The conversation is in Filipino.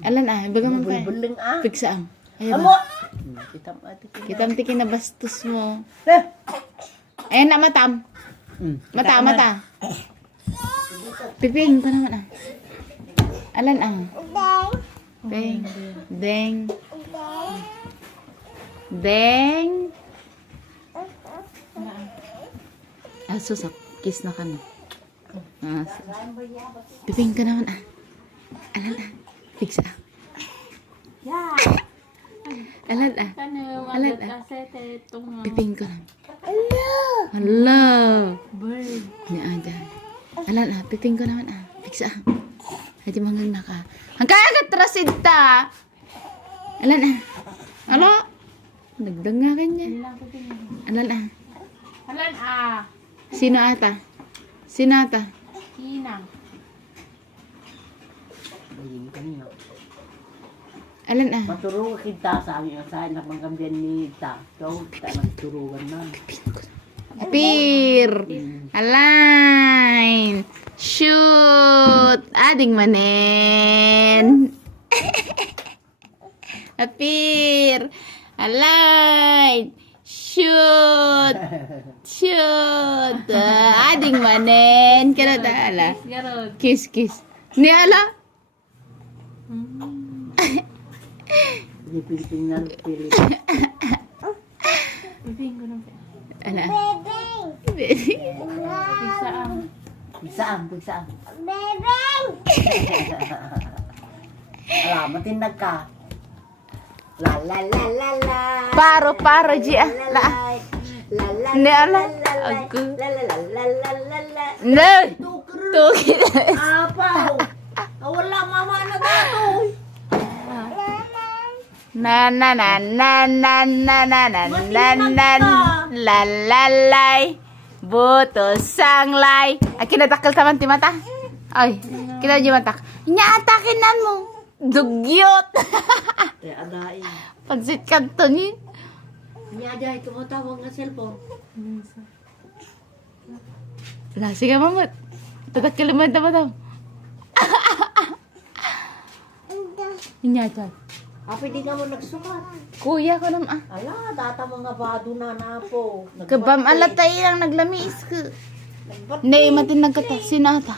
Alan bagamang ka. Bulbuling Pigsaang. Ayaw Amo! ba? Kitam tiki na bastos mo. Ayan na, matam. Mata. Piping ko naman Alan Deng. Susak. Kiss na kami. Piping ka naman Alan Pigsa. Alan Piping ko naman. Hello. Bird. Alan piping ko naman Pigsa. Hadi manggang naka. Hanggang agad trasid ta. Alan Alo. Nagdanga ka niya. Alan Alan Sino ata? Hinang. Alan Maturuan kita sa amin sa napanggambian ni Ta. So, kita nagturuan na. Apir. Align. Shoot. Ading manen. Apir. Align. Shoot. Ading manen. Kaya ta ala. Garod. Kiss. Ni ala. Hindi Pilipin na Pilipin. Piping ko nung Ala. Pigsaang. Pigsaang. Ala, matinag ka. La. Paro Ji la. Ni ala. Aku. Ne. Tukit. Apaw. Wala mama na dato. Na lalay buto sanglay kinatakal taman ti mata ay kita di matak atakinan mo dugyot Adain. pansit kanto ni Niya tumatawag na cellphone. lasi ka mamut tatakal mo daw Inyajay. Pwede ka mo nagsukat. Kuya ko naman Ala, data mga bado na po. kabam alatay lang naglamis ko. Nay matin nagkata sinata.